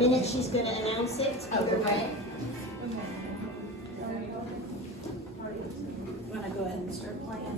minute she's going to announce it, either way. You want to go ahead and start playing?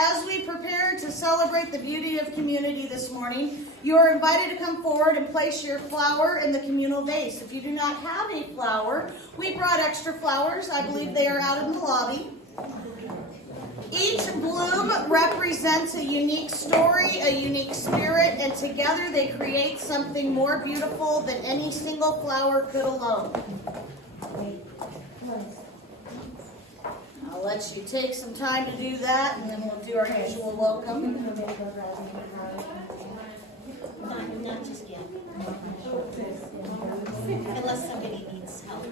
As we prepare to celebrate the beauty of community this morning, you are invited to come forward and place your flower in the communal vase. If you do not have a flower, we brought extra flowers. I believe they are out in the lobby. Each bloom represents a unique story, a unique spirit, and together they create something more beautiful than any single flower could alone. I'll let you take some time to do that, and then we'll do our usual welcome. Not just yet. Unless somebody needs help.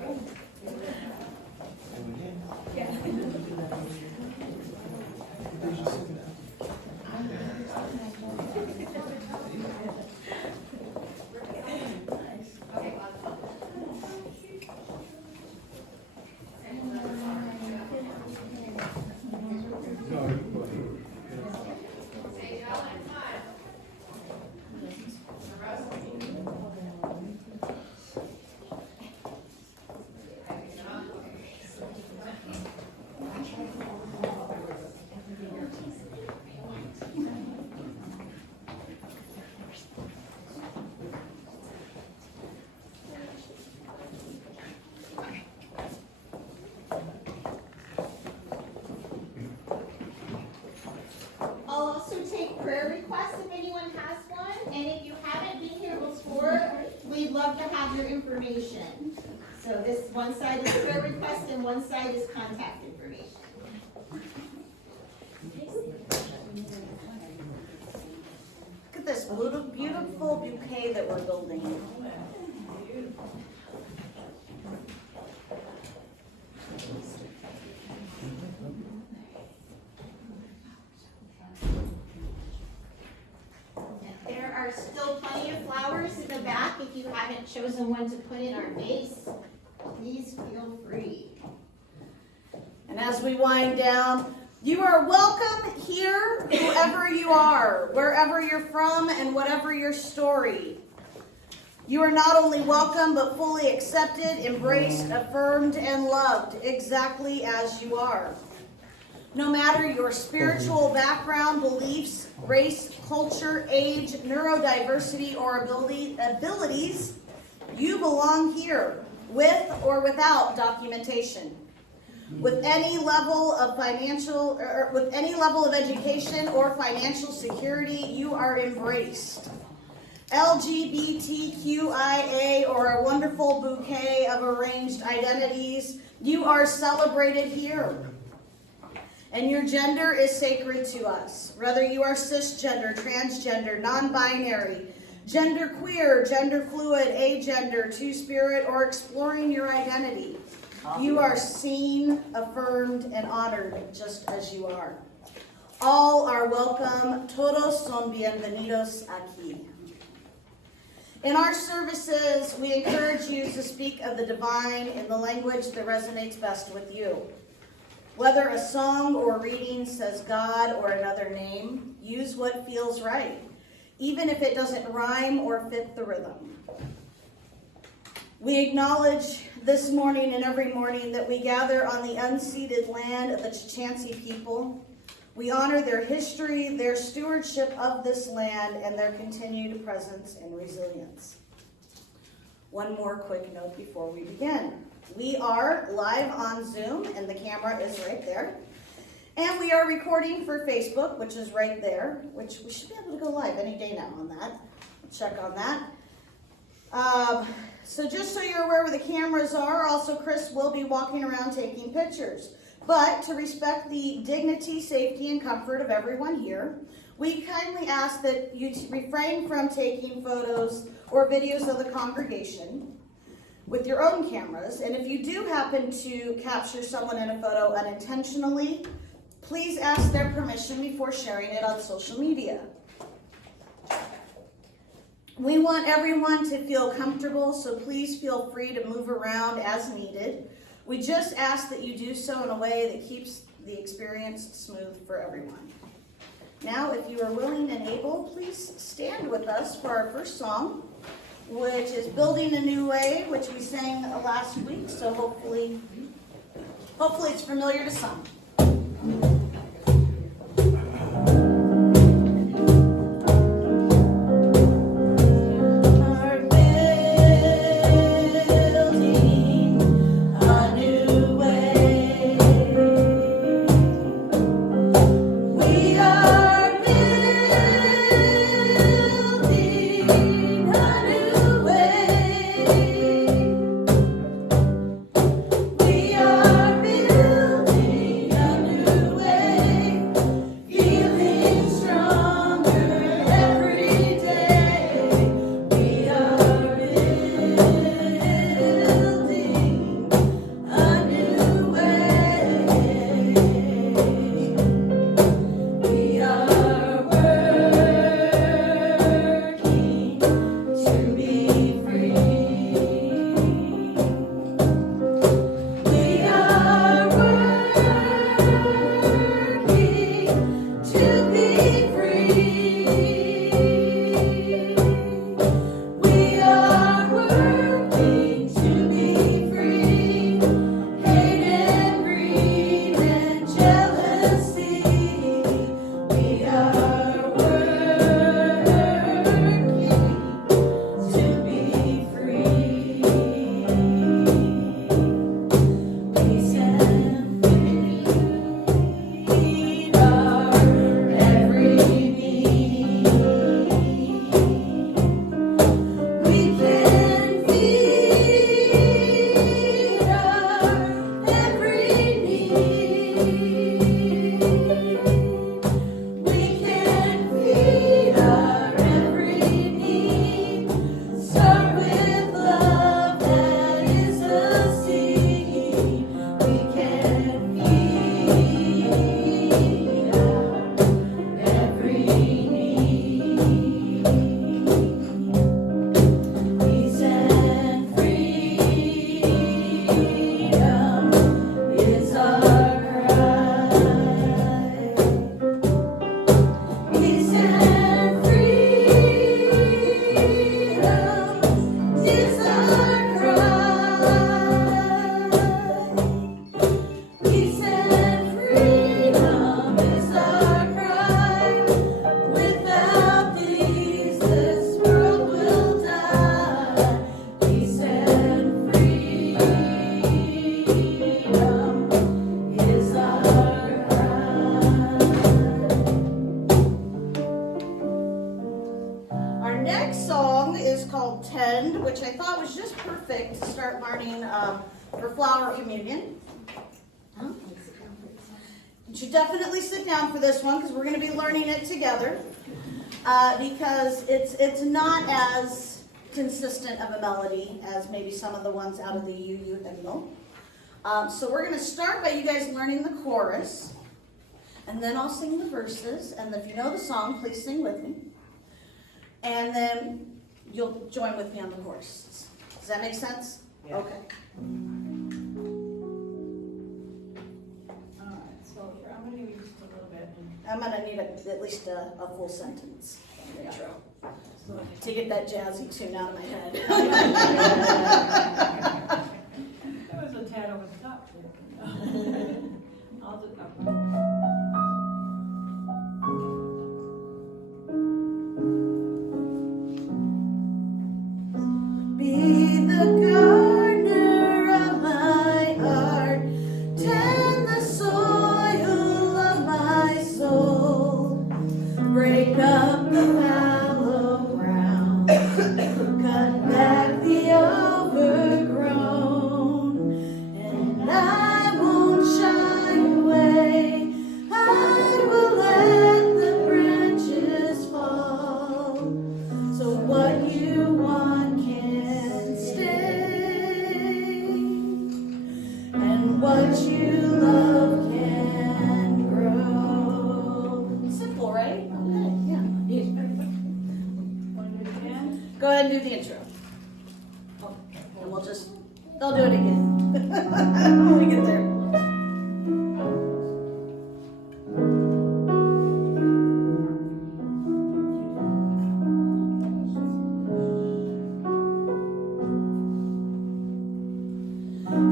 Prayer requests if anyone has one, and if you haven't been here before, we'd love to have your information. So this one side is prayer request and one side is contact information. Look at this beautiful bouquet that we're building. Still plenty of flowers in the back. If you haven't chosen one to put in our vase, please feel free. And as we wind down, you are welcome here, whoever you are, wherever you're from, and whatever your story. You are not only welcome, but fully accepted, embraced, affirmed, and loved exactly as you are. No matter your spiritual background, beliefs, race, culture, age, neurodiversity, or abilities, you belong here, with or without documentation. with any level of financial, or with any level of education or financial security, you are embraced. LGBTQIA, or a wonderful bouquet of arranged identities, you are celebrated here. And your gender is sacred to us. Whether you are cisgender, transgender, non-binary, genderqueer, gender fluid, agender, two-spirit, or exploring your identity, you are seen, affirmed, and honored just as you are. All are welcome. Todos son bienvenidos aquí. In our services, we encourage you to speak of the divine in the language that resonates best with you. Whether a song or reading says God or another name, use what feels right, even if it doesn't rhyme or fit the rhythm. We acknowledge this morning and every morning that we gather on the unceded land of the Chukchansi people. We honor their history, their stewardship of this land, and their continued presence and resilience. One more quick note before we begin. We are live on Zoom, and the camera is right there. And we are recording for Facebook, which is right there, which we should be able to go live any day now on that. Check on that. So just so you're aware where the cameras are, also Chris will be walking around taking pictures. But to respect the dignity, safety, and comfort of everyone here, we kindly ask that you refrain from taking photos or videos of the congregation with your own cameras. And if you do happen to capture someone in a photo unintentionally, please ask their permission before sharing it on social media. We want everyone to feel comfortable, so please feel free to move around as needed. We just ask that you do so in a way that keeps the experience smooth for everyone. Now, if you are willing and able, please stand with us for our first song, which is Building a New Way, which we sang last week, so hopefully it's familiar to some. We are building a new way. thought was just perfect to start learning for flower communion. You should definitely sit down for this one because we're going to be learning it together. Because it's not as consistent of a melody as maybe some of the ones out of the UU hymnal. So we're going to start by you guys learning the chorus, and then I'll sing the verses, and if you know the song, please sing with me. And then you'll join with me on the chorus. Does that make sense? Yeah. Okay. All right, so I'm gonna use just a little bit. I'm going to need at least a full sentence in the intro So to get that jazzy tune out of my head. that was a tad over the top there. I'll do Be the gardener of my heart, tend the soil of my soul, break up the fallow ground, cut back the overgrown, and I won't shy away, I will let the branches fall, so what you want can stay, and what you love can grow. Simple, right? Okay, yeah. want to do it again? Go ahead and do the intro. Oh, and they'll do it again. When we get there.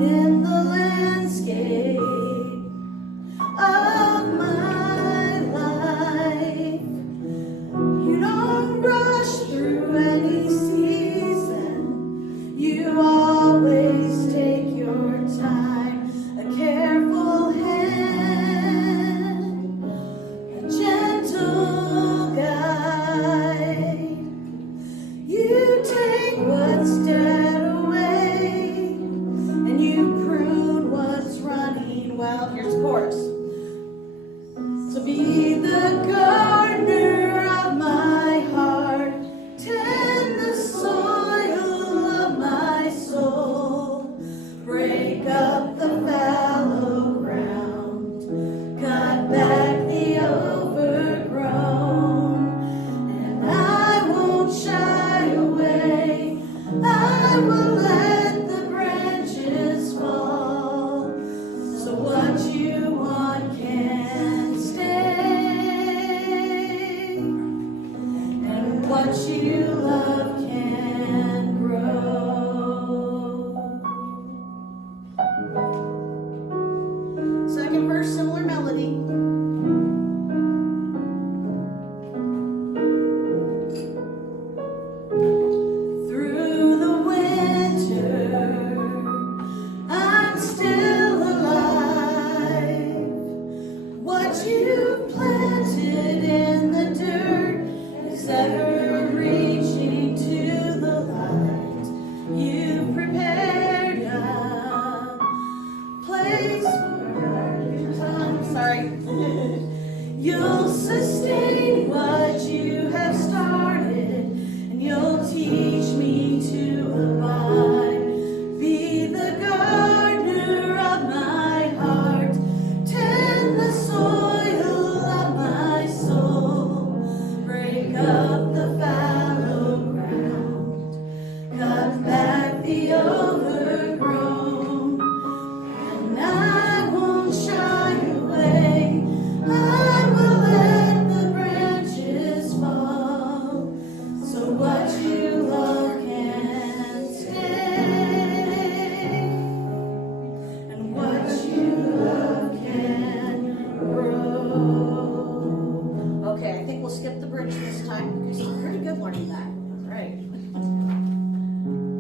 In the landscape of my life, you don't rush through any season. You always take your time, a careful hand, a gentle guide. You take what's dead away, and you prune what's running well. Here's the chorus. So be the gardener of my heart, tend the soil of my soul, break up the fallow ground, cut back the overgrown, and I won't shy away, I will let the branches fall, so what you want can stay, and what you love can grow. Second verse, similar melody. Through the winter, I'm still alive. What you planted in the dirt is ever reaching to the light. You prepared a place for I'm sorry. You'll sustain what you have started, and you'll teach me to abide. Be the gardener of my heart, tend the soil of my soul, break up the fallow ground, cut back the overgrown, and I won't shy away, I will let the branches fall, so what you love can stay, and what you love can grow. Okay, I think we'll skip the bridge this time because you're pretty good learning that. All right.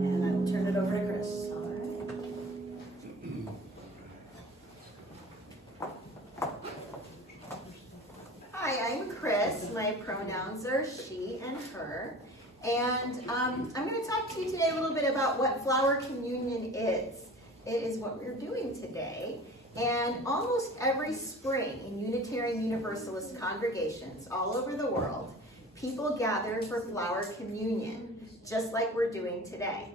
And I will turn it over to Chris. All right. Hi, I'm Chris. My pronouns are she and her. And I'm going to talk to you today a little bit about what Flower Communion is. It is what we're doing today. And almost every spring in Unitarian Universalist congregations all over the world, people gather for Flower Communion, just like we're doing today.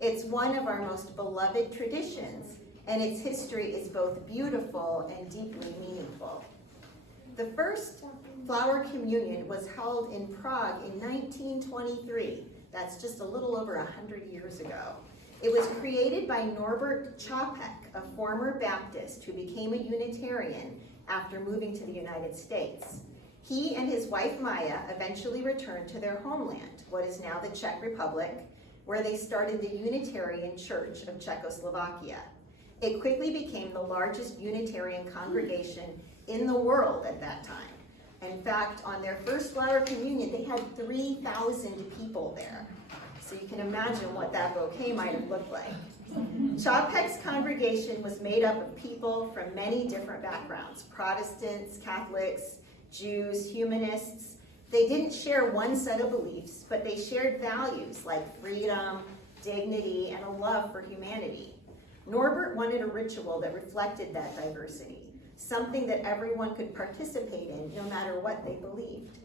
It's one of our most beloved traditions, and its history is both beautiful and deeply meaningful. The first Flower Communion was held in Prague in 1923. That's just a little over 100 years ago. It was created by Norbert Čapek, a former Baptist who became a Unitarian after moving to the United States. He and his wife Maya eventually returned to their homeland, what is now the Czech Republic, where they started the Unitarian Church of Czechoslovakia. It quickly became the largest Unitarian congregation in the world at that time. In fact, on their first Flower Communion, they had 3,000 people there. So you can imagine what that bouquet might have looked like. Čapek's congregation was made up of people from many different backgrounds: Protestants, Catholics, Jews, humanists. They didn't share one set of beliefs, but they shared values like freedom, dignity, and a love for humanity. Norbert wanted a ritual that reflected that diversity, something that everyone could participate in no matter what they believed.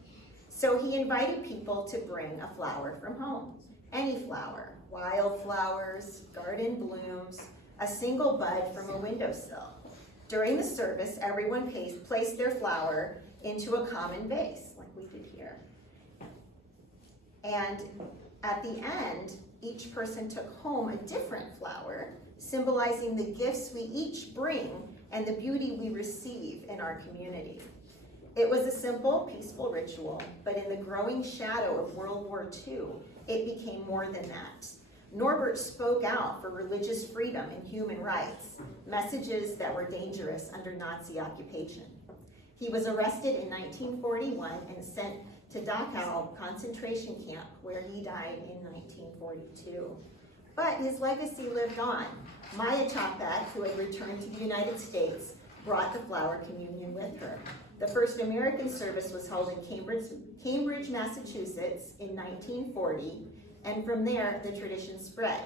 So he invited people to bring a flower from home. Any flower, wildflowers, garden blooms, a single bud from a windowsill. During the service, everyone placed their flower into a common vase, like we did here. And at the end, each person took home a different flower, symbolizing the gifts we each bring and the beauty we receive in our community. It was a simple, peaceful ritual, but in the growing shadow of World War II, it became more than that. Norbert spoke out for religious freedom and human rights, messages that were dangerous under Nazi occupation. He was arrested in 1941 and sent to Dachau concentration camp, where he died in 1942. But his legacy lived on. Maya Čapek, who had returned to the United States, brought the Flower Communion with her. The first American service was held in Cambridge, Massachusetts in 1940, and from there the tradition spread.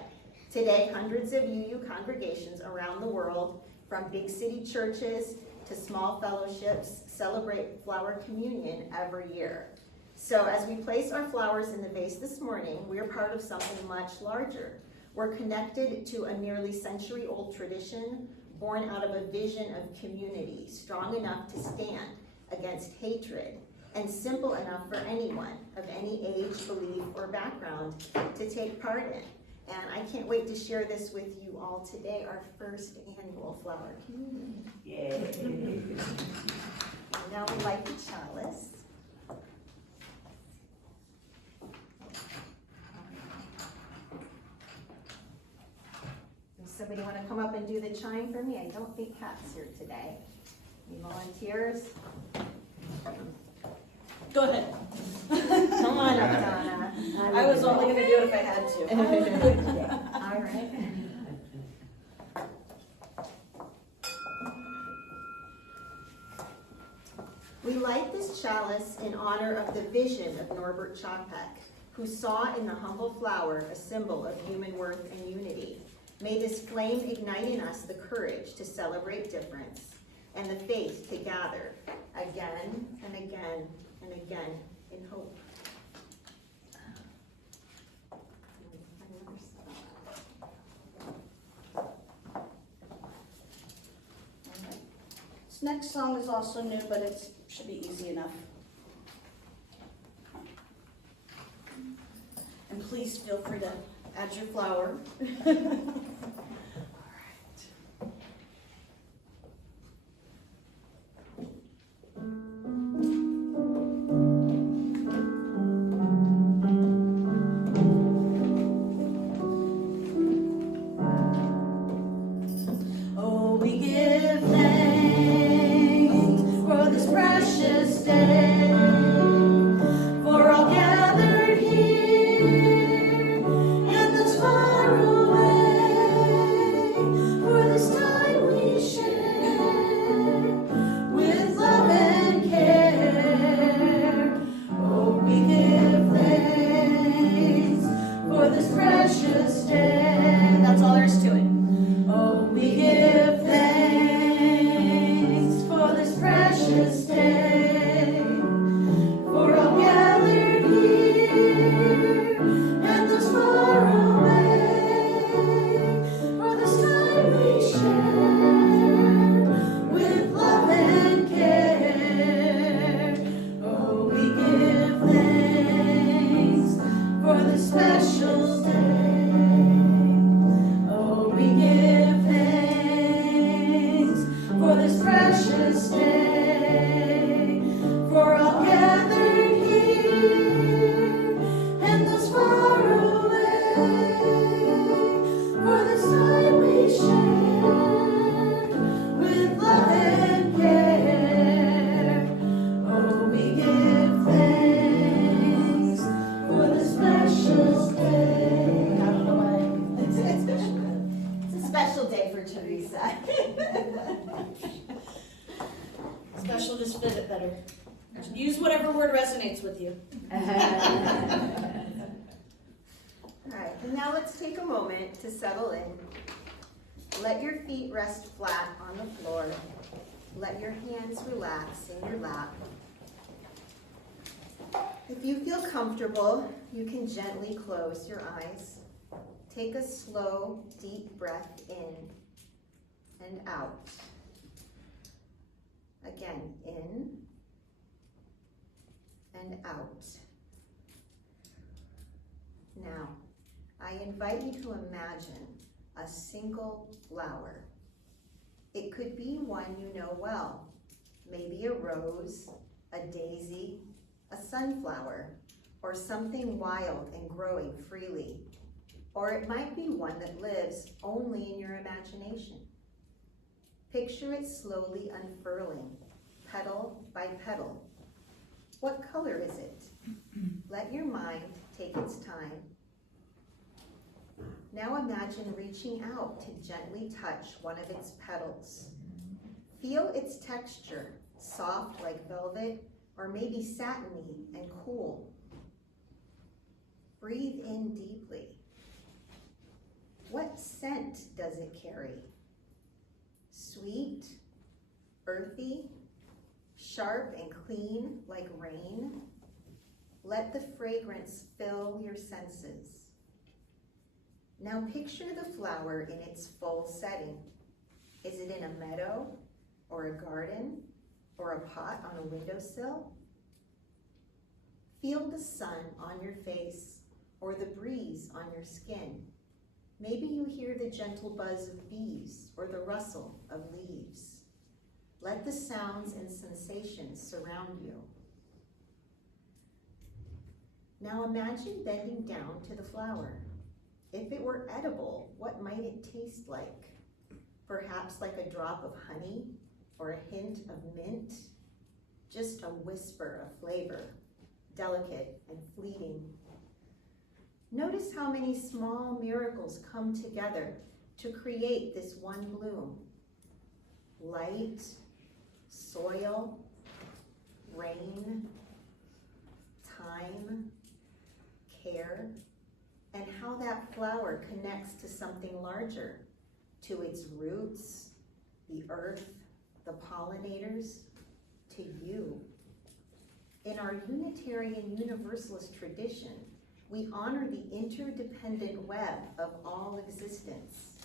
Today, hundreds of UU congregations around the world, from big city churches to small fellowships, celebrate Flower Communion every year. So as we place our flowers in the vase this morning, we're part of something much larger. We're connected to a nearly century-old tradition born out of a vision of community, strong enough to stand against hatred, and simple enough for anyone of any age, belief, or background to take part in. And I can't wait to share this with you all today, our first annual Flower Communion. Yay! And now we light the chalice. Does somebody want to come up and do the chime for me? I don't think Kat's here today. Any volunteers? Go ahead. Come on up, Donna. I was only gonna do it if I had to. All right. We light this chalice in honor of the vision of Norbert Čapek, who saw in the humble flower a symbol of human worth and unity. May this flame ignite in us the courage to celebrate difference and the faith to gather again and again and again in hope. This next song is also new, but it should be easy enough. And please feel free to add your flower. day for Teresa. Special just fit it better. Use whatever word resonates with you. All right, and now let's take a moment to settle in. Let your feet rest flat on the floor. Let your hands relax in your lap. If you feel comfortable, you can gently close your eyes. Take a slow, deep breath in and out. Again, in and out. Now, I invite you to imagine a single flower. It could be one you know well, maybe a rose, a daisy, a sunflower, or something wild and growing freely. Or it might be one that lives only in your imagination. Picture it slowly unfurling, petal by petal. What color is it? Let your mind take its time. Now imagine reaching out to gently touch one of its petals. Feel its texture, soft like velvet, or maybe satiny and cool. Breathe in deeply. What scent does it carry? Sweet, earthy, sharp and clean like rain? Let the fragrance fill your senses. Now picture the flower in its full setting. Is it in a meadow, or a garden, or a pot on a windowsill? Feel the sun on your face, or the breeze on your skin. Maybe you hear the gentle buzz of bees, or the rustle of leaves. Let the sounds and sensations surround you. Now imagine bending down to the flower. If it were edible, what might it taste like? Perhaps like a drop of honey or a hint of mint? Just a whisper of flavor, delicate and fleeting. Notice how many small miracles come together to create this one bloom. Light, soil, rain, time, care, and how that flower connects to something larger, to its roots, the earth, the pollinators, to you. In our Unitarian Universalist tradition, we honor the interdependent web of all existence.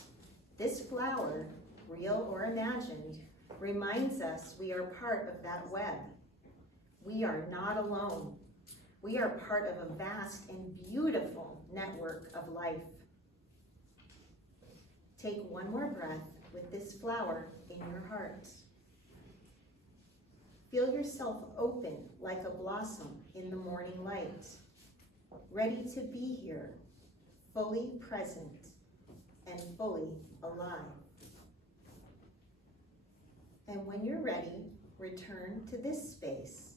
This flower, real or imagined, reminds us we are part of that web. We are not alone. We are part of a vast and beautiful network of life. Take one more breath with this flower in your heart. Feel yourself open like a blossom in the morning light, ready to be here, fully present and fully alive. And when you're ready, return to this space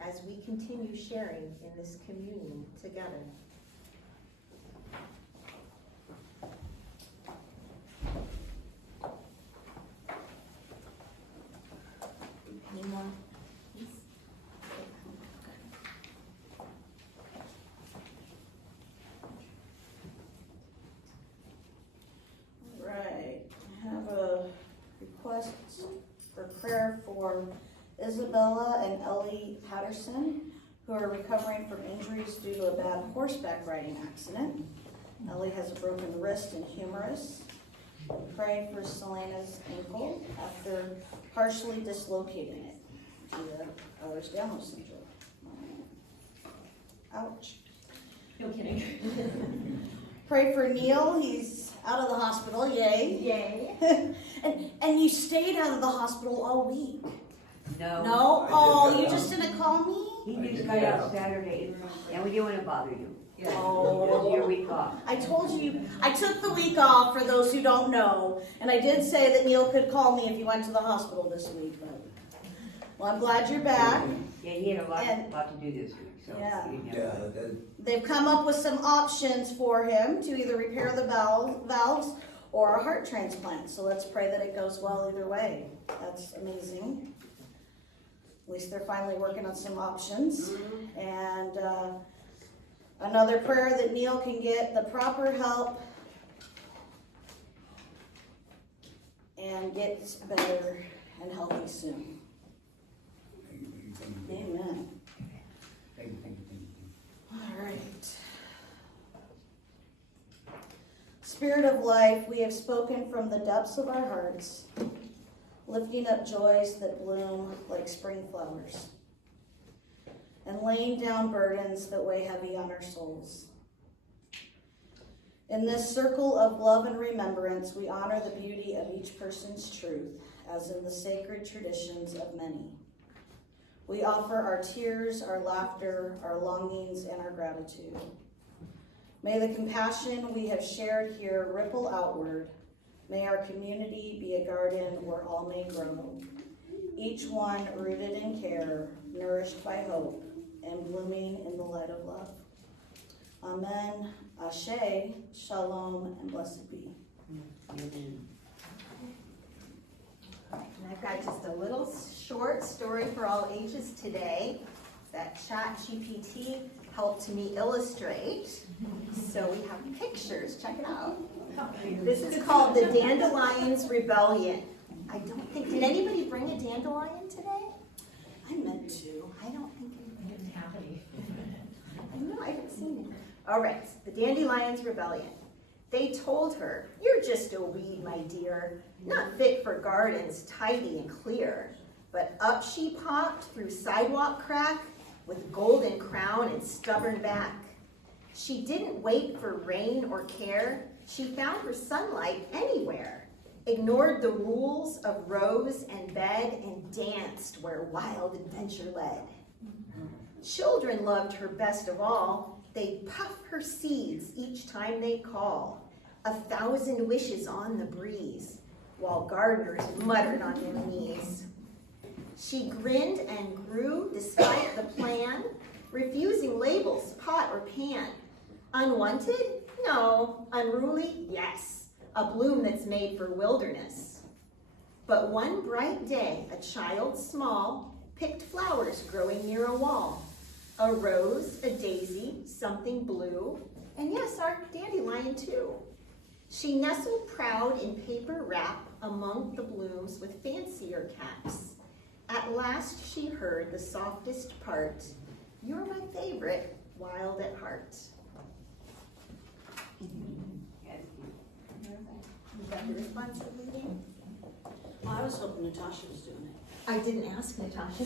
as we continue sharing in this communion together. Any more? All right, I have a request for prayer for Isabella and Ellie Patterson, who are recovering from injuries due to a bad horseback riding accident. Ellie has a broken wrist and humerus. Pray for Selena's ankle after partially dislocating it due to Ehlers-Danlos syndrome. Ouch. No kidding. Pray for Neil. He's out of the hospital. Yay. Yay. And you stayed out of the hospital all week. No. No? Oh, you just didn't call me? He just got out Saturday, and we didn't want to bother you. It was Oh. your week off. I told you, I took the week off for those who don't know, and I did say that Neil could call me if he went to the hospital this week, but, well, I'm glad you're back. Yeah, he had a lot And- to do this week, so. Yeah. he didn't Yeah, have- that, They've come up with some options for him to either repair the valves or a heart transplant. So let's pray that it goes well either way. That's amazing. At least they're finally working on some options. And another prayer that Neil can get the proper help and gets better and healthy soon. Amen. All right. Spirit of life, we have spoken from the depths of our hearts, lifting up joys that bloom like spring flowers, and laying down burdens that weigh heavy on our souls. In this circle of love and remembrance, we honor the beauty of each person's truth, as in the sacred traditions of many. We offer our tears, our laughter, our longings, and our gratitude. May the compassion we have shared here ripple outward. May our community be a garden where all may grow, each one rooted in care, nourished by hope, and blooming in the light of love. Amen, Ashe, Shalom, and blessed be. And I've got just a little short story for all ages today that ChatGPT helped me illustrate. So we have pictures, check it out. This is called the Dandelions Rebellion. I don't think, did anybody bring a dandelion today? I meant to. I don't think anybody have any. I know, I haven't seen it. All right, the Dandelions Rebellion. They told her, "You're just a weed, my dear, not fit for gardens tidy and clear." But up she popped through sidewalk crack with golden crown and stubborn back. She didn't wait for rain or care. She found her sunlight anywhere, ignored the rules of rose and bed, and danced where wild adventure led. Children loved her best of all. They puff her seeds each time they call, 1,000 wishes on the breeze, while gardeners muttered on their knees. She grinned and grew despite the plan, refusing labels, pot or pan. Unwanted? No. Unruly? Yes. A bloom that's made for wilderness. But one bright day, a child small picked flowers growing near a wall. A rose, a daisy, something blue, and yes, our dandelion too. She nestled proud in paper wrap among the blooms with fancier caps. At last she heard the softest part, "You're my favorite, wild at heart." Is that the responsive reading? I was hoping Natasha was doing it. I didn't ask Natasha.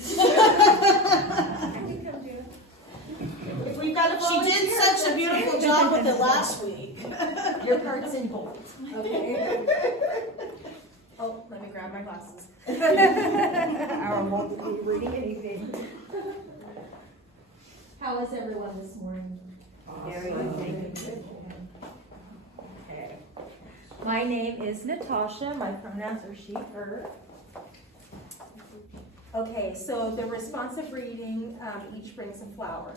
If we've got a She volunteer. did such a beautiful job with it last week. Your part's in bold. Okay. Oh, let me grab my glasses. I won't be reading anything. How is everyone this morning? Very good, thank you. Okay. My name is Natasha, my pronouns are she, her. Okay, so the responsive reading, each brings a flower.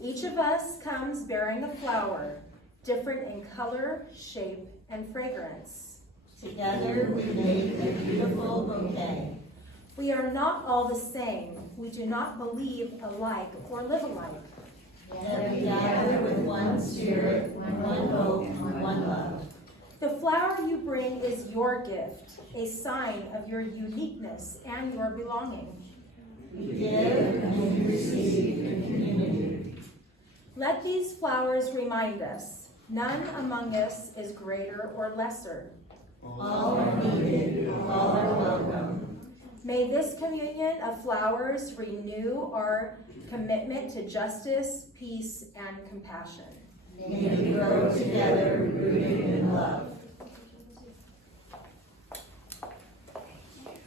Each of us comes bearing a flower, different in color, shape, and fragrance. Together we make a beautiful bouquet. We are not all the same. We do not believe alike or live alike. Yet we gather with one spirit, one hope, one love. The flower you bring is your gift, a sign of your uniqueness and your belonging. We give and we receive in community. Let these flowers remind us, none among us is greater or lesser. All are needed, all are welcome. May this communion of flowers renew our commitment to justice, peace, and compassion. May we grow together, rooted in love.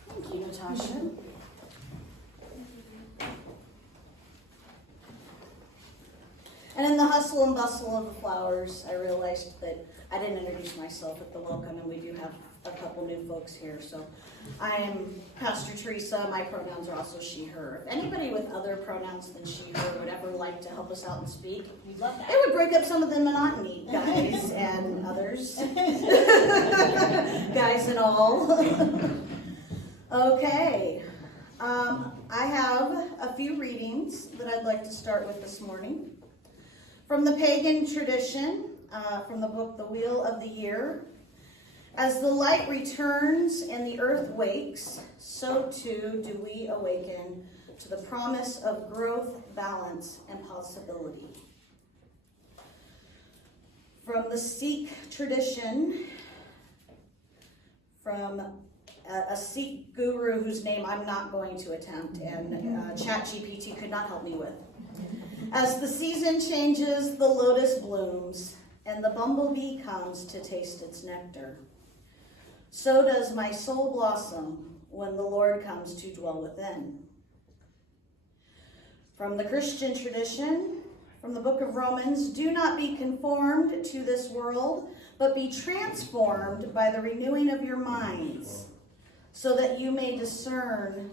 Thank you, Natasha. And in the hustle and bustle of the flowers, I realized that I didn't introduce myself at the welcome, and we do have a couple new folks here. So I am Pastor Teresa. My pronouns are also she, her. If anybody with other pronouns than she, her would ever like to help us out and speak, We'd love that. it would break up some of the monotony, guys and others. guys and all. Okay. I have a few readings that I'd like to start with this morning. From the pagan tradition, from the book The Wheel of the Year. As the light returns and the earth wakes, so too do we awaken to the promise of growth, balance, and possibility. From the Sikh tradition, from a Sikh guru whose name I'm not going to attempt, and ChatGPT could not help me with. As the season changes, the lotus blooms, and the bumblebee comes to taste its nectar. So does my soul blossom when the Lord comes to dwell within. From the Christian tradition, from the book of Romans, do not be conformed to this world, but be transformed by the renewing of your minds, so that you may discern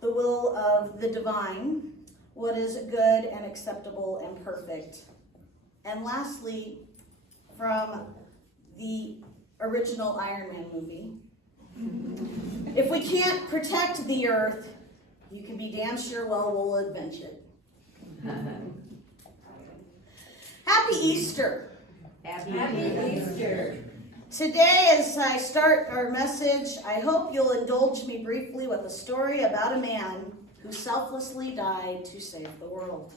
the will of the divine, what is good and acceptable and perfect. And lastly, from the original Iron Man movie, if we can't protect the earth, you can be damn sure well we'll avenge it. Happy Easter. Happy Easter. Today, as I start our message, I hope you'll indulge me briefly with a story about a man who selflessly died to save the world.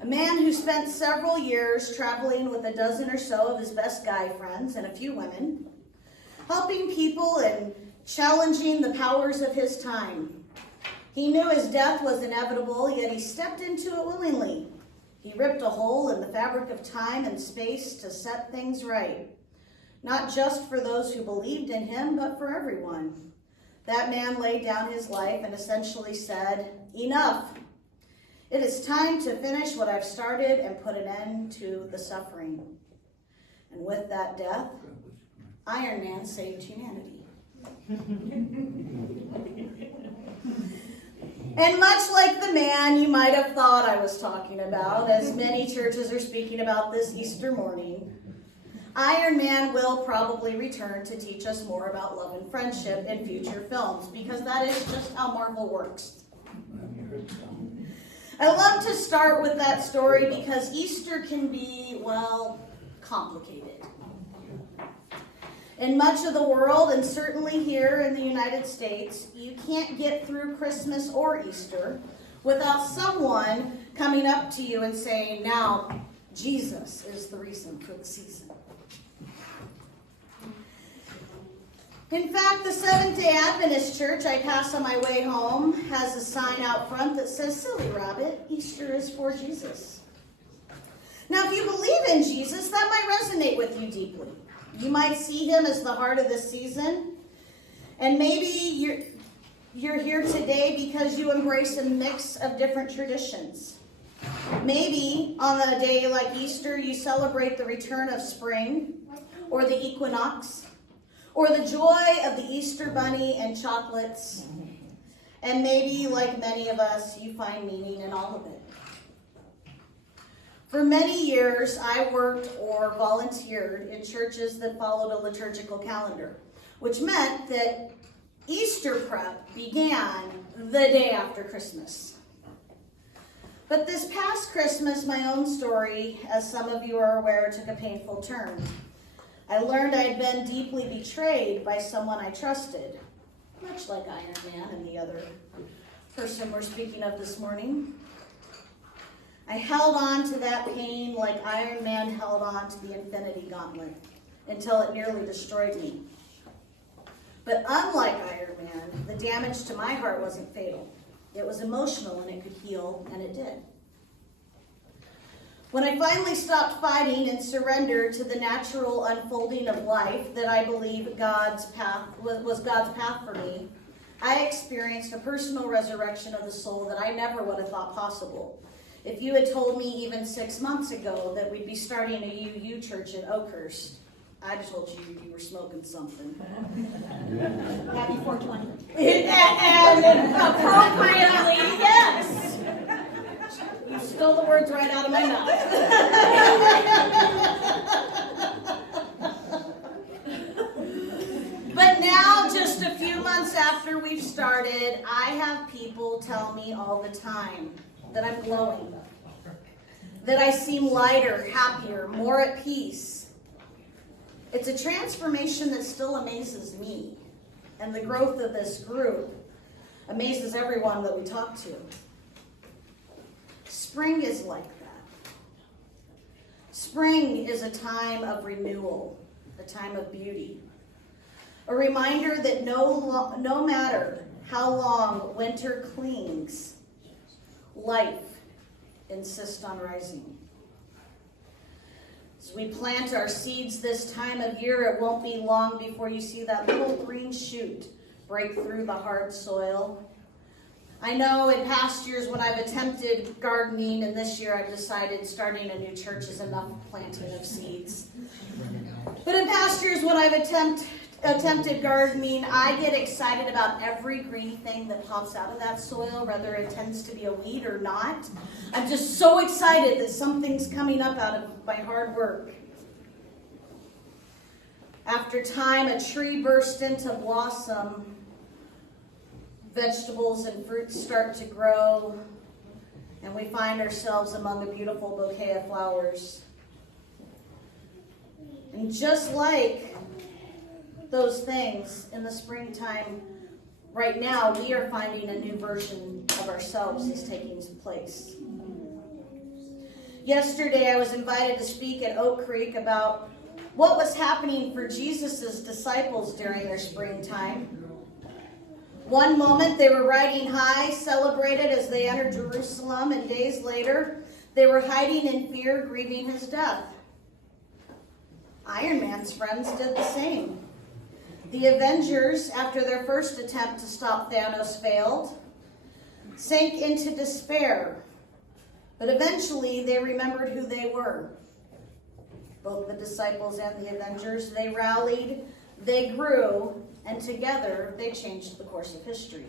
A man who spent several years traveling with a dozen or so of his best guy friends and a few women, helping people and challenging the powers of his time. He knew his death was inevitable, yet he stepped into it willingly. He ripped a hole in the fabric of time and space to set things right. Not just for those who believed in him, but for everyone. That man laid down his life and essentially said, "Enough. It is time to finish what I've started and put an end to the suffering." And with that death, Iron Man saved humanity. And much like the man you might have thought I was talking about, as many churches are speaking about this Easter morning, Iron Man will probably return to teach us more about love and friendship in future films, because that is just how Marvel works. I love to start with that story because Easter can be, well, complicated. In much of the world, and certainly here in the United States, you can't get through Christmas or Easter without someone coming up to you and saying, "Now, Jesus is the reason for the season." In fact, the Seventh-day Adventist church I pass on my way home has a sign out front that says, "Silly rabbit, Easter is for Jesus." Now, if you believe in Jesus, that might resonate with you deeply. You might see him as the heart of the season. And maybe you're here today because you embrace a mix of different traditions. Maybe on a day like Easter, you celebrate the return of spring, or the equinox, or the joy of the Easter bunny and chocolates. And maybe, like many of us, you find meaning in all of it. For many years, I worked or volunteered in churches that followed a liturgical calendar, which meant that Easter prep began the day after Christmas. But this past Christmas, my own story, as some of you are aware, took a painful turn. I learned I had been deeply betrayed by someone I trusted, much like Iron Man and the other person we're speaking of this morning. I held on to that pain like Iron Man held on to the Infinity Gauntlet until it nearly destroyed me. But unlike Iron Man, the damage to my heart wasn't fatal. It was emotional and it could heal, and it did. When I finally stopped fighting and surrendered to the natural unfolding of life that I believe was God's path for me, I experienced a personal resurrection of the soul that I never would have thought possible. If you had told me even 6 months ago that we'd be starting a UU church at Oakhurst, I'd have told you were smoking something. Happy 420. And appropriately, yes. You stole the words right out of my mouth. months after we've started, I have people tell me all the time that I'm glowing, that I seem lighter, happier, more at peace. It's a transformation that still amazes me, and the growth of this group amazes everyone that we talk to. Spring is like that. Spring is a time of renewal, a time of beauty. A reminder that no matter how long winter clings, life insists on rising. As we plant our seeds this time of year, it won't be long before you see that little green shoot break through the hard soil. I know in past years when I've attempted gardening, and this year I've decided starting a new church is enough planting of seeds. But in past years when I've attempted gardening, I get excited about every green thing that pops out of that soil, whether it tends to be a weed or not. I'm just so excited that something's coming up out of my hard work. After time, a tree bursts into blossom. Vegetables and fruits start to grow, and we find ourselves among a beautiful bouquet of flowers. And just like those things in the springtime, right now we are finding a new version of ourselves is taking place. Yesterday I was invited to speak at Oak Creek about what was happening for Jesus' disciples during their springtime. One moment they were riding high, celebrated as they entered Jerusalem, and days later they were hiding in fear, grieving his death. Iron Man's friends did the same. The Avengers, after their first attempt to stop Thanos failed, sank into despair. But eventually they remembered who they were. Both the disciples and the Avengers, they rallied, they grew, and together they changed the course of history.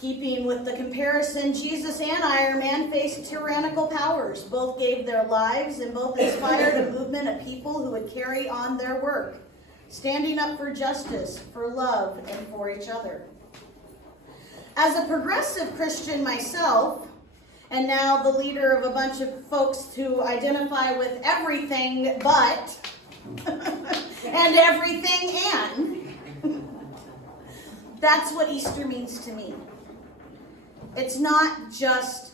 Keeping with the comparison, Jesus and Iron Man faced tyrannical powers. Both gave their lives and both inspired a movement of people who would carry on their work, standing up for justice, for love, and for each other. As a progressive Christian myself, and now the leader of a bunch of folks who identify with everything but and everything and that's what Easter means to me. It's not just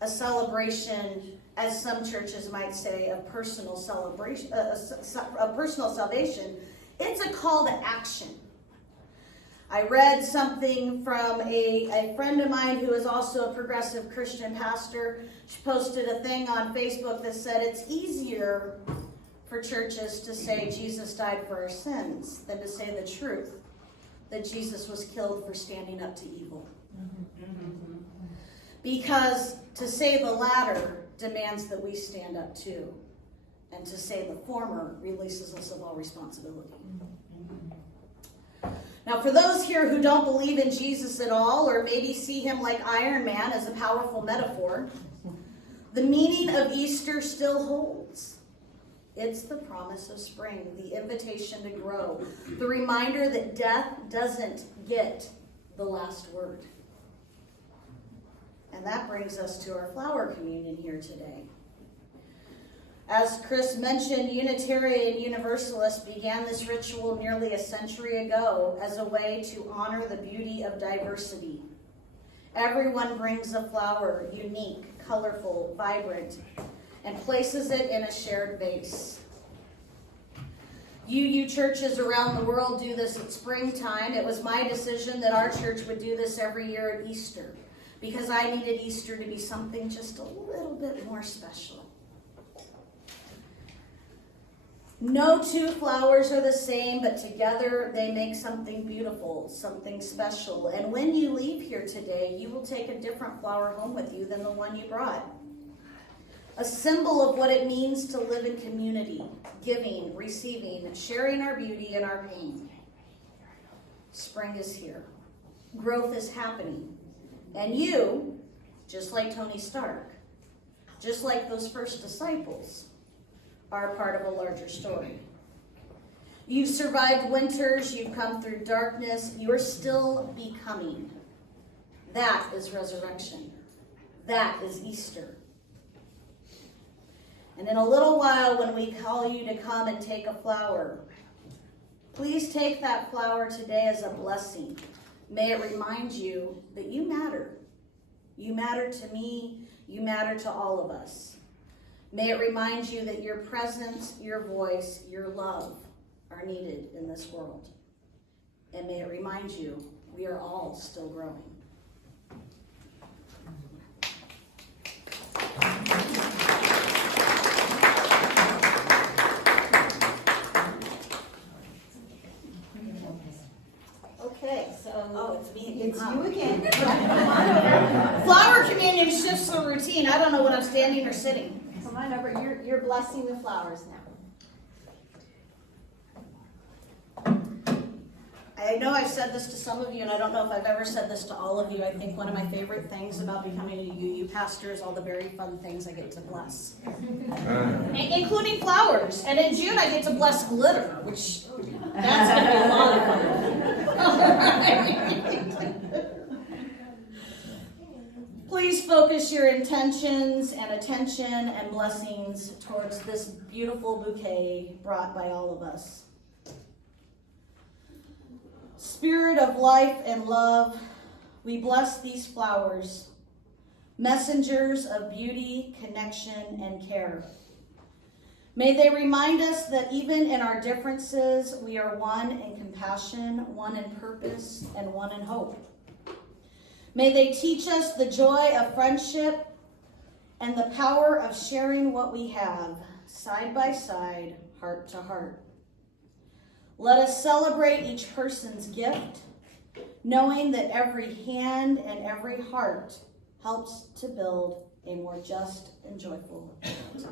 a celebration, as some churches might say, of personal celebration, of personal salvation. It's a call to action. I read something from a friend of mine who is also a progressive Christian pastor. She posted a thing on Facebook that said it's easier for churches to say Jesus died for our sins than to say the truth, that Jesus was killed for standing up to evil. Because to say the latter demands that we stand up too, and to say the former releases us of all responsibility. Now, for those here who don't believe in Jesus at all, or maybe see him like Iron Man as a powerful metaphor, the meaning of Easter still holds. It's the promise of spring, the invitation to grow, the reminder that death doesn't get the last word. And that brings us to our flower communion here today. As Chris mentioned, Unitarian Universalists began this ritual nearly a century ago as a way to honor the beauty of diversity. Everyone brings a flower, unique, colorful, vibrant, and places it in a shared vase. UU churches around the world do this at springtime. It was my decision that our church would do this every year at Easter, because I needed Easter to be something just a little bit more special. No two flowers are the same, but together they make something beautiful, something special. And when you leave here today, you will take a different flower home with you than the one you brought. A symbol of what it means to live in community, giving, receiving, sharing our beauty and our pain. Spring is here. Growth is happening. And you, just like Tony Stark, just like those first disciples, are a part of a larger story. You've survived winters, you've come through darkness, you're still becoming. That is resurrection. That is Easter. And in a little while, when we call you to come and take a flower, please take that flower today as a blessing. May it remind you that you matter. You matter to me, you matter to all of us. May it remind you that your presence, your voice, your love are needed in this world. And may it remind you, we are all still growing. Okay, so. Oh, it's me again. It's you again. Flower communion shifts the routine. I don't know when I'm standing or sitting. Come on over, you're blessing the flowers now. I know I've said this to some of you, and I don't know if I've ever said this to all of you. I think one of my favorite things about becoming a UU pastor is all the very fun things I get to bless, including flowers. And in June, I get to bless glitter, which that's going to be a lot of fun. Please focus your intentions and attention and blessings towards this beautiful bouquet brought by all of us. Spirit of life and love, we bless these flowers, messengers of beauty, connection, and care. May they remind us that even in our differences, we are one in compassion, one in purpose, and one in hope. May they teach us the joy of friendship and the power of sharing what we have, side by side, heart to heart. Let us celebrate each person's gift, knowing that every hand and every heart helps to build a more just and joyful world.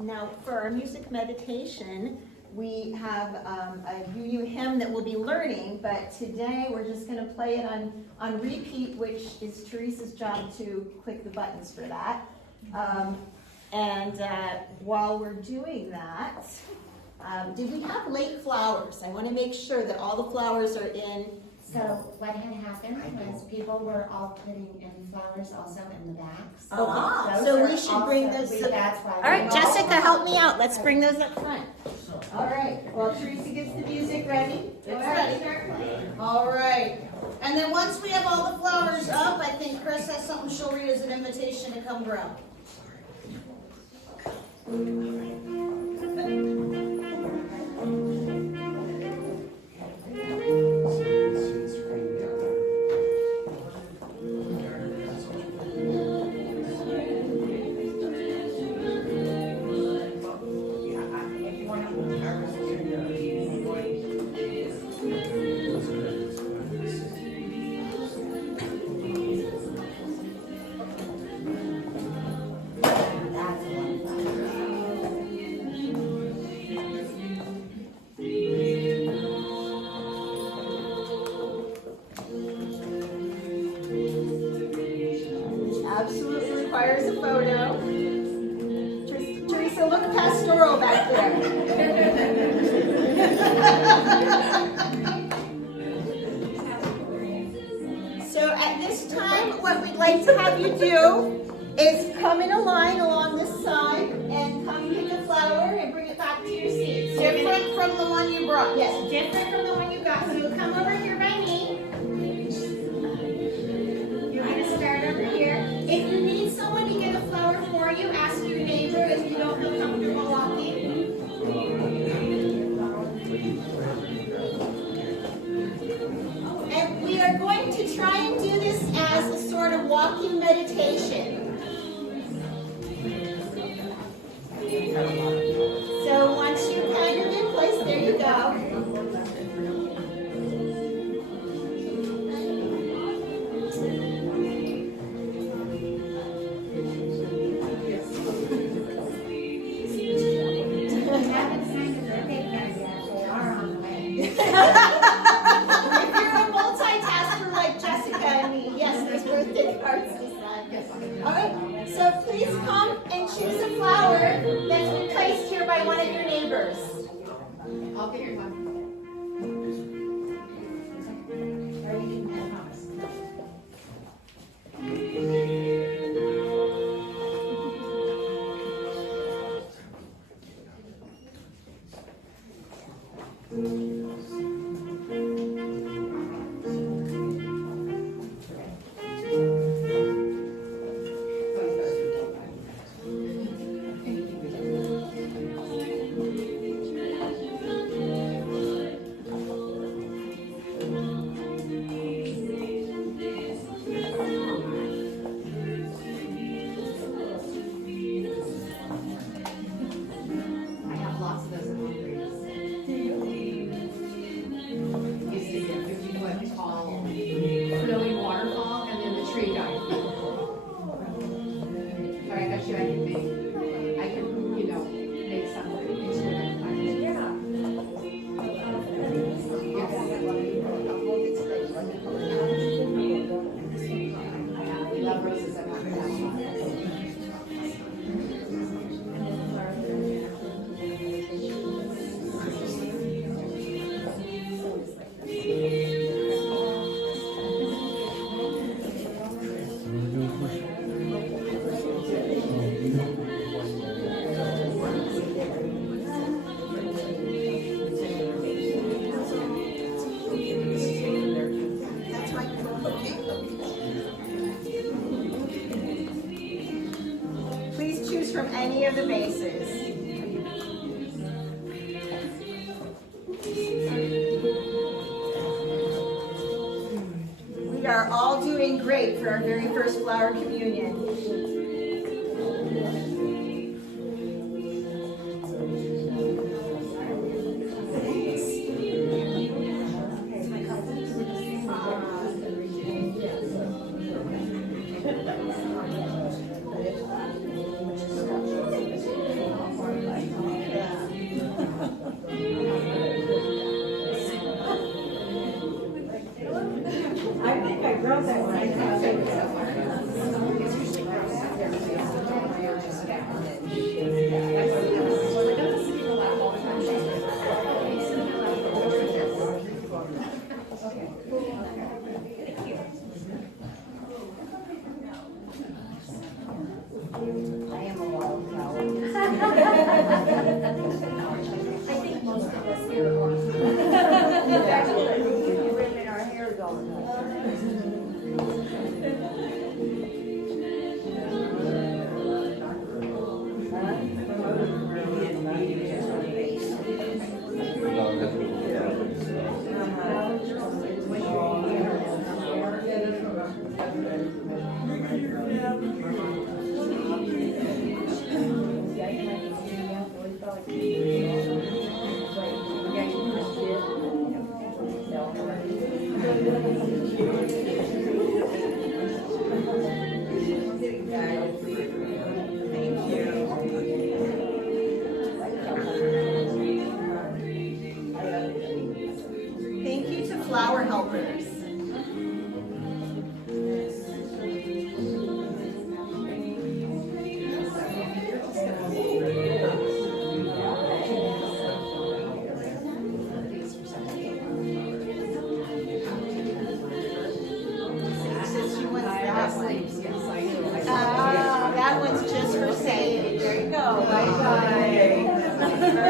Now, for our music meditation, we have a UU hymn that we'll be learning, but today we're just going to play it on repeat, which is Teresa's job to click the buttons for that. And while we're doing that, did we have late flowers? I want to make sure that all the flowers are in. So what had happened was people were all putting in flowers also in the bags. Ah, Those so are we should bring also- those. That's why. All right, we- Jessica, help me out. Let's bring those up front. All right. Well, Teresa gets the music ready. It's ready. All right. And then once we have all the flowers up, I think Chris has something she'll read as an invitation to come grow. Absolutely requires a photo. Teresa, look pastoral back there. So at this time, what we'd like to have you do is come in a line along this side and come pick a flower and bring it back to your seat. So Different from the one you brought. yes, different from the one you got. So you'll come over here by me. You're gonna start over here. If you need someone to get a flower for you, ask your neighbor if you don't feel comfortable walking. And we are going to try and do this as a sort of walking meditation. So once you're kind of in place, there you go. We haven't signed a birthday card yet, they are on the way. If you're a multitasker like Jessica and me, yes, there's birthday cards to sign. All right, so please come and choose a flower that's been placed here planted by one of your neighbors. I'll get your one. I have lots of those in my trees. Used to get 50-foot tall, flowing waterfall, and then the tree died. But I bet you I can, make something into it. Yeah, we love roses and That's right. Okay. Please choose from any of the bases. We are all doing great for our very first flower communion. I think I wrote that one. I am a wildflower. I think most of us here are. You rip in our hairs all the time. Thank you to flower helpers. Since she wants that one. That one's just for Sage. There you go. Bye-bye. Bye-bye.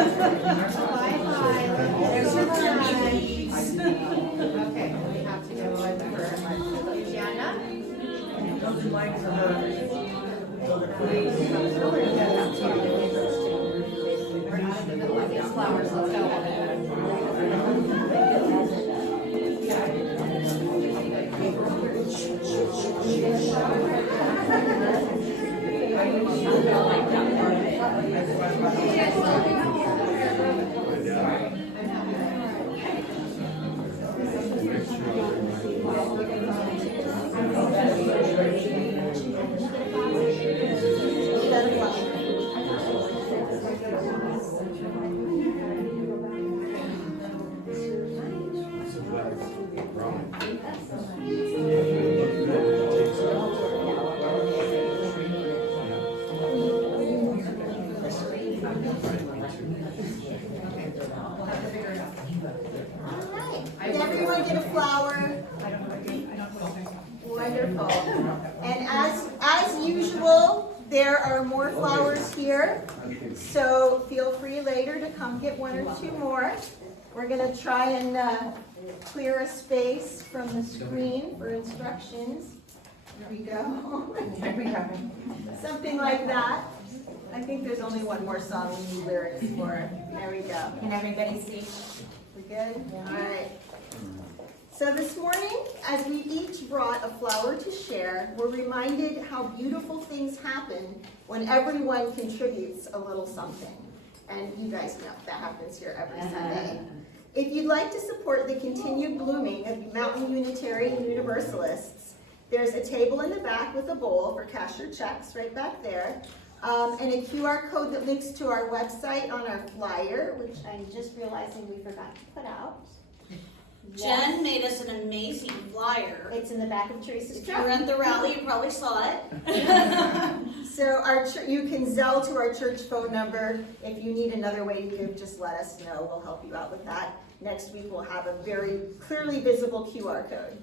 There's your cheese. Okay, we have to go over for Gianna. We're not in the middle of these flowers, let's go. All right, did everyone get a flower? Wonderful. And as usual, there are more flowers here. So feel free later to come get one or two more. We're gonna try and clear a space from the screen for instructions. There we go. Something like that. I think there's only one more song we need lyrics for. There we go. Can everybody see? We good? All right. So this morning, as we each brought a flower to share, we're reminded how beautiful things happen when everyone contributes a little something. And you guys know that happens here every Sunday. If you'd like to support the continued blooming of Mountain Unitarian Universalists, there's a table in the back with a bowl for cash your checks right back there, and a QR code that links to our website on our flyer, which I'm just realizing we forgot to put out. Jen made us an amazing flyer. It's in the back of Teresa's If you truck. were at the rally, you probably saw it. So you can Zelle to our church phone number. If you need another way to give, just let us know. We'll help you out with that. Next week we'll have a very clearly visible QR code.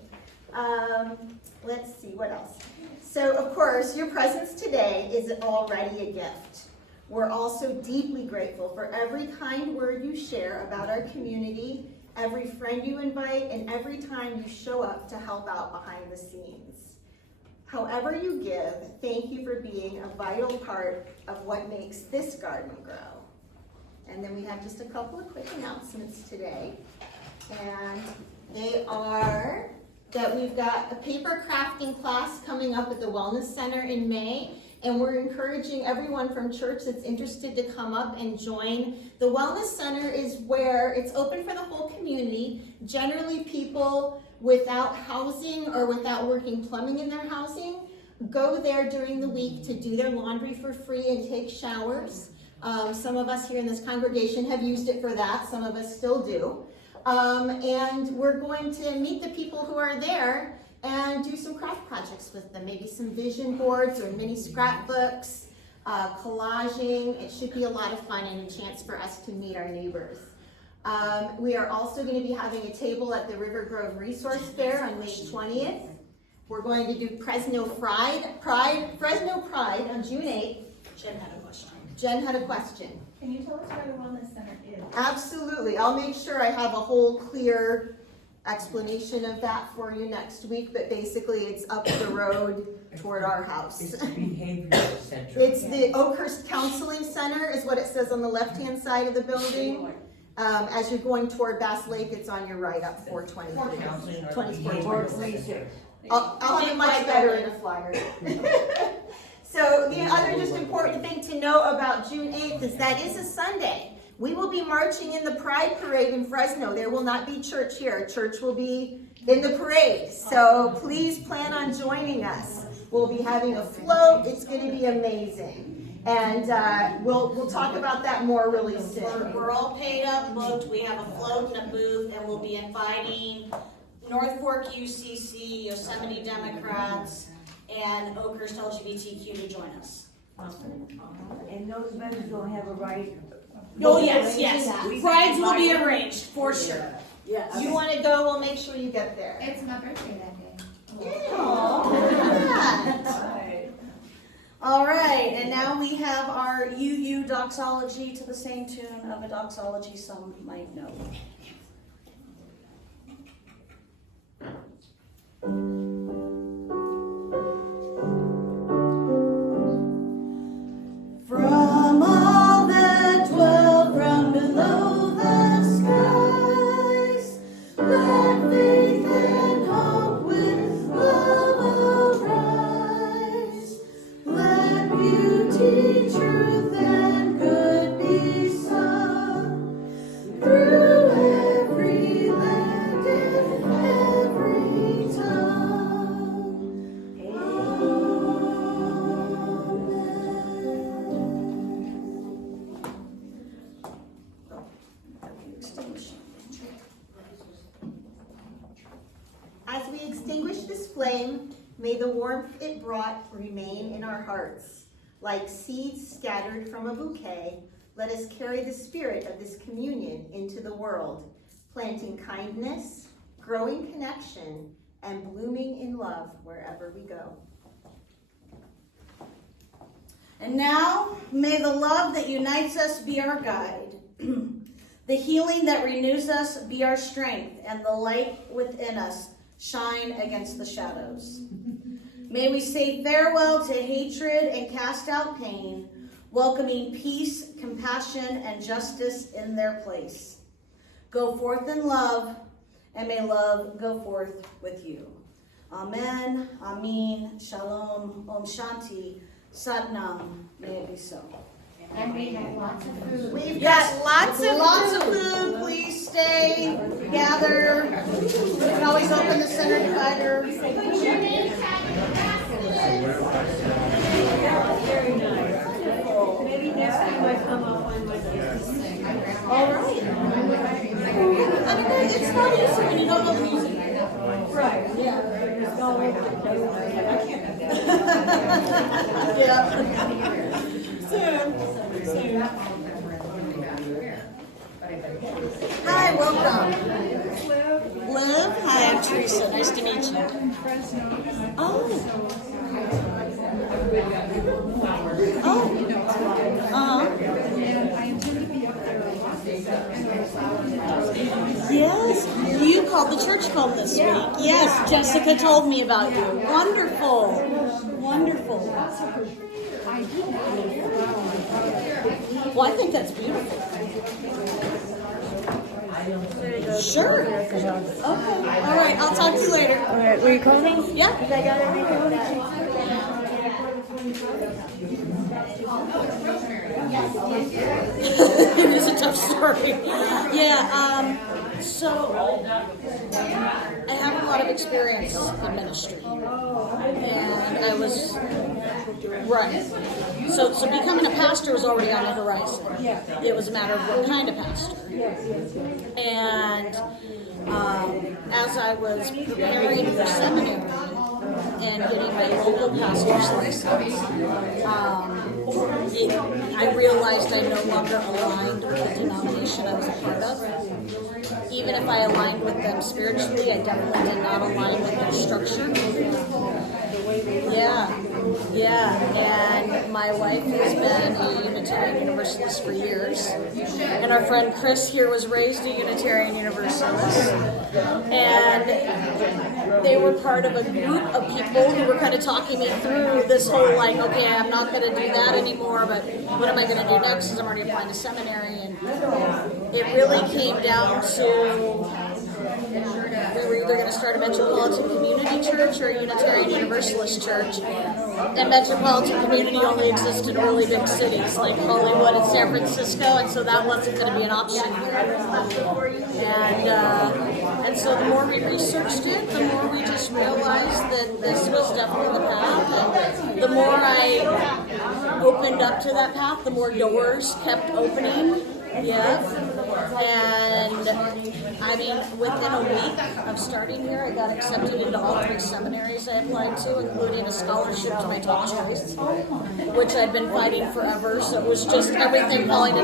Let's see, what else? So of course, your presence today is already a gift. We're also deeply grateful for every kind word you share about our community, every friend you invite, and every time you show up to help out behind the scenes. However you give, thank you for being a vital part of what makes this garden grow. And then we have just a couple of quick announcements today. And they are that we've got a paper crafting class coming up at the Wellness Center in May. And we're encouraging everyone from church that's interested to come up and join. The Wellness Center is where it's open for the whole community. Generally, people without housing or without working plumbing in their housing go there during the week to do their laundry for free and take showers. Some of us here in this congregation have used it for that. Some of us still do. And we're going to meet the people who are there and do some craft projects with them, maybe some vision boards or mini scrapbooks, collaging. It should be a lot of fun and a chance for us to meet our neighbors. We are also going to be having a table at the River Grove Resource Fair on May 20th. We're going to do Fresno Pride on June 8th. Jen had a question. Jen had a question. Can you tell us where the Wellness Center is? Absolutely. I'll make sure I have a whole clear explanation of that for you next week, but basically it's up the road toward our house. It's the behavioral center. It's the Oakhurst Counseling Center is what it says on the left-hand side of the building. As you're going toward Bass Lake, it's on your right up 423. Counseling or 24. behavioral. I'll have it much better in a flyer. So the other just important thing to know about June 8th is that is a Sunday. We will be marching in the Pride Parade in Fresno. There will not be church here. Church will be in the parade. So please plan on joining us. We'll be having a float. It's going to be amazing. And we'll talk about that more really soon. We're all paid up, booked. We have a float and a booth, and we'll be inviting North Fork UCC, Yosemite Democrats, and Oakhurst LGBTQ to join us. And those members will have a right. Oh, yes. Rides will be arranged, for sure. Yes. You want to go, we'll make sure you get there. It's my birthday that day. Yeah. All right, and now we have our UU doxology to the same tune of a doxology some might know. From all that dwell from below the skies, let faith and hope with love arise. Let beauty, truth, and good be sung through every land and every tongue. As we extinguish this flame, may the warmth it brought remain in our hearts. Like seeds scattered from a bouquet, let us carry the spirit of this communion into the world, planting kindness, growing connection, and blooming in love wherever we go. And now, may the love that unites us be our guide. The healing that renews us be our strength, and the light within us shine against the shadows. May we say farewell to hatred and cast out pain, welcoming peace, compassion, and justice in their place. Go forth in love, and may love go forth with you. Amen, Amin, Shalom, Om Shanti, Satnam, may it be so. And we have lots of food. We've Yes, got lots of food. Please stay, gather. You can always open the center divider. Put your name tag in the basket. Very nice. Maybe next time I come up on my sing. All right. I mean, it's not easy when you don't know the music. Right, yeah. Just go with it. I can't do that. Yeah. Soon. Hi, welcome. Liv, hi, I'm Teresa. Nice to meet you. Oh. Yes, you called the church phone this week. Yes, Jessica told me about you. Wonderful. Wonderful. Well, I think that's beautiful. Sure. Okay. All right. I'll talk to you later. All right, were you calling? Yeah. I got everything. It is a tough story. Yeah. So I have a lot of experience in ministry, and I was right. So becoming a pastor was already on the horizon. It was a matter of what kind of pastor. And as I was preparing for seminary and getting my local pastor's license, I realized I no longer aligned with the denomination I was a part of. Even if I aligned with them spiritually, I definitely did not align with their structure. Yeah, and my wife has been a Unitarian Universalist for years, and our friend Chris here was raised a Unitarian Universalist, and they were part of a group of people who were kind of talking me through this whole, like, okay, I'm not going to do that anymore, but what am I going to do next, because I'm already applying to seminary, and it really came down to we were either going to start a Metropolitan Community Church or a Unitarian Universalist Church. And Metropolitan Community only exists in really big cities like Hollywood and San Francisco, and so that wasn't going to be an option here. And so the more we researched it, the more we just realized that this was definitely the path. And the more I opened up to that path, the more doors kept opening. Yeah. And I mean, within a week of starting here, I got accepted into all 3 seminaries I applied to, including a scholarship to my top choice, which I'd been fighting forever. So it was just everything falling into